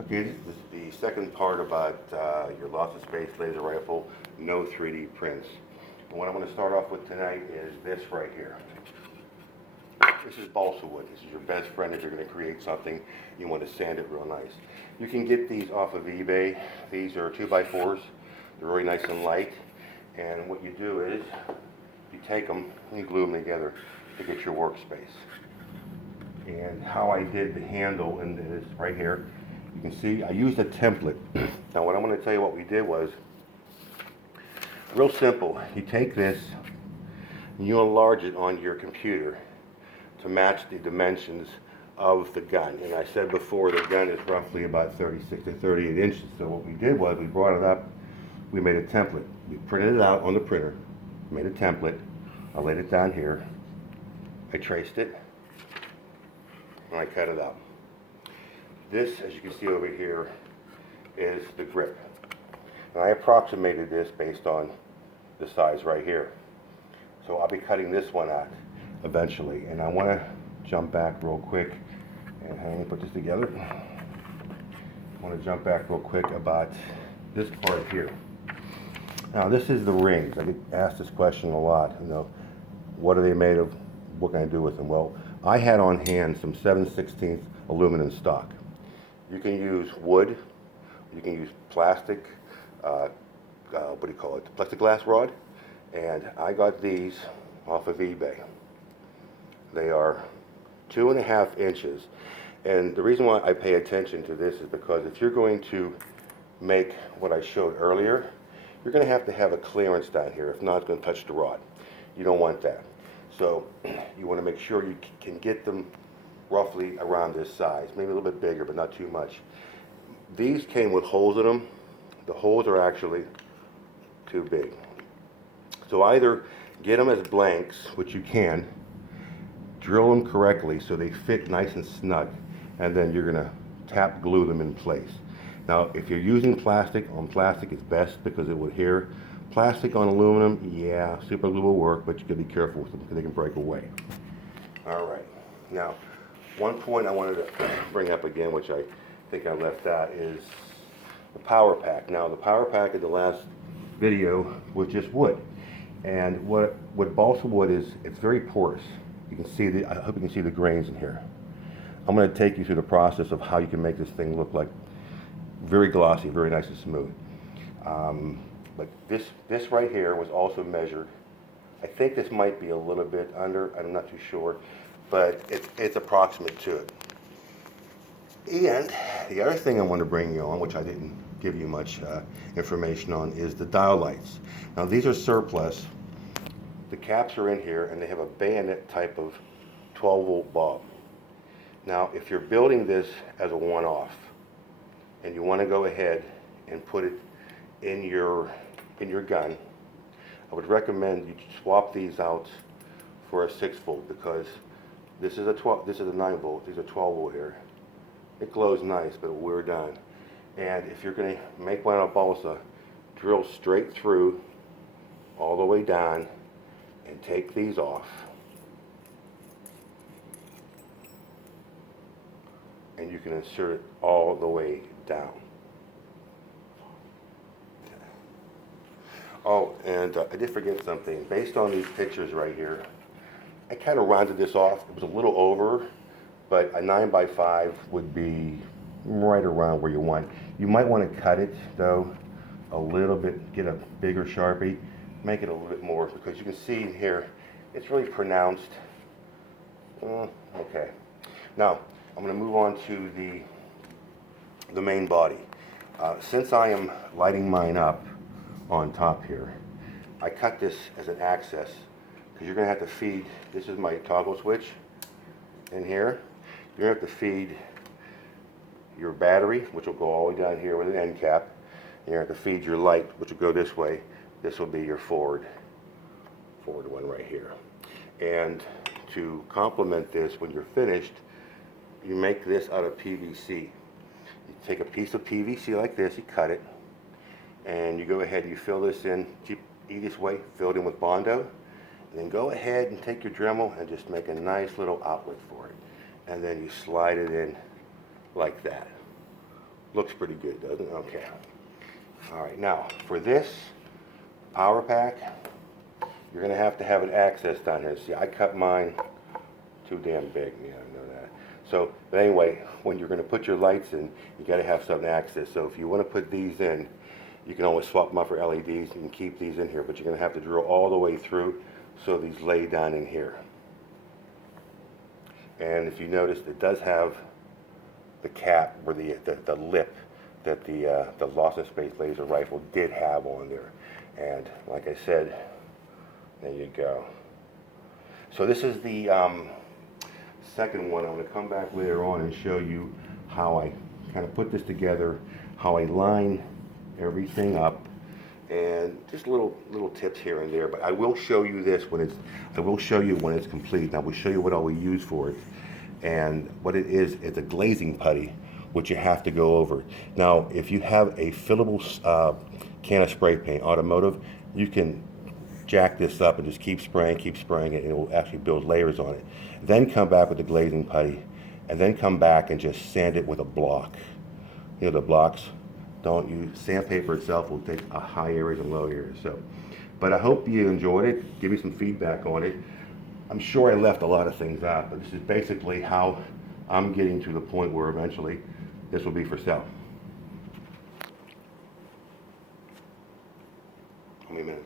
Okay, this is the second part about your loss of space laser rifle, no 3D prints. And what I'm going to start off with tonight is this right here. This is Balsa Wood. This is your best friend if you're going to create something. You want to sand it real nice. You can get these off of eBay. These are 2x4s. They're really nice and light. And what you do is you take them and you glue them together to get your workspace. And how I did the handle in this right here, you can see I used a template. Now what I'm going to tell you what we did was real simple. You take this and you enlarge it on your computer to match the dimensions of the gun. And I said before the gun is roughly about 36 to 38 inches. So what we did was we brought it up, we made a template. We printed it out on the printer, made a template. I laid it down here. I traced it and I cut it out. This, as you can see over here, is the grip. And I approximated this based on the size right here. So I'll be cutting this one out eventually. And I want to jump back real quick and put this together. I want to jump back real quick about this part here. Now this is the rings. I get asked this question a lot. You know, what are they made of? What can I do with them? Well, I had on hand some 7/16 aluminum stock. You can use wood, you can use plastic, what do you call it, plexiglass rod, and I got these off of eBay. They are 2.5 inches, and the reason why I pay attention to this is because if you're going to make what I showed earlier, you're going to have a clearance down here. If not, it's going to touch the rod. You don't want that. So you want to make sure you can get them roughly around this size, maybe a little bit bigger, but not too much. These came with holes in them. The holes are actually too big. So either get them as blanks, which you can, drill them correctly so they fit nice and snug, and then you're gonna tap glue them in place. Now, if you're using plastic, on plastic is best because it will adhere. Plastic on aluminum, yeah, super glue will work, but you gotta be careful with them because they can break away. All right, now, one point I wanted to bring up again, which I think I left out, is the power pack. Now, the power pack in the last video was just wood. And what balsa wood is, it's very porous. You can see I hope you can see the grains in here. I'm going to take you through the process of how you can make this thing look like very glossy, very nice and smooth. But this right here was also measured. I think this might be a little bit under, I'm not too sure, but it's approximate to it. And the other thing I want to bring you on, which I didn't give you much information on, is the dialites. Now these are surplus. The caps are in here and they have a bayonet type of 12-volt bulb. Now if you're building this as a one-off and you want to go ahead and put it in your gun, I would recommend you swap these out for a 6-volt because this is a 9-volt, these are 12-volt here. It glows nice, but we're done. And if you're going to make one out of balsa, drill straight through, all the way down, and take these off. And you can insert it all the way down. Oh, and I did forget something. Based on these pictures right here, I kind of rounded this off. It was a little over, but a 9x5 would be right around where you want. You might want to cut it though a little bit, get a bigger Sharpie, make it a little bit more because you can see in here it's really pronounced. Okay, now I'm going to move on to the main body. Since I am lighting mine up on top here, I cut this as an access because you're going to have to feed, this is my toggle switch in here. You're going to have to feed your battery, which will go all the way down here with an end cap. You're going to have to feed your light, which will go this way. This will be your forward one right here. And to complement this, when you're finished, you make this out of PVC. You take a piece of PVC like this, you cut it, and you go ahead and you fill this in, easiest way, fill it in with Bondo, and then go ahead and take your Dremel and just make a nice little outlet for it. And then you slide it in like that. Looks pretty good, doesn't it? Okay. All right, now for this power pack, you're going to have an access down here. See, I cut mine too damn big. Yeah, I know that. So, but anyway, when you're going to put your lights in, you got to have something to access. So if you want to put these in, you can always swap them out for LEDs and keep these in here, but you're going to have to drill all the way through so these lay down in here. And if you notice, it does have the cap or the lip that the Lost in Space laser rifle did have on there. And like I said, there you go. So this is the second one. I'm going to come back later on and show you how I kind of put this together, how I line everything up, and just little tips here and there. But I will show you this when it's complete. And I will show you what I will use for it. And what it is, it's a glazing putty, which you have to go over. Now, if you have a fillable can of spray paint, automotive, you can jack this up and just keep spraying it, and it will actually build layers on it. Then come back with the glazing putty, and then come back and just sand it with a block. You know, the blocks, don't use sandpaper itself, will take a high areas and low areas. So, but I hope you enjoyed it. Give me some feedback on it. I'm sure I left a lot of things out, but this is basically how I'm getting to the point where eventually this will be for sale. How many minutes?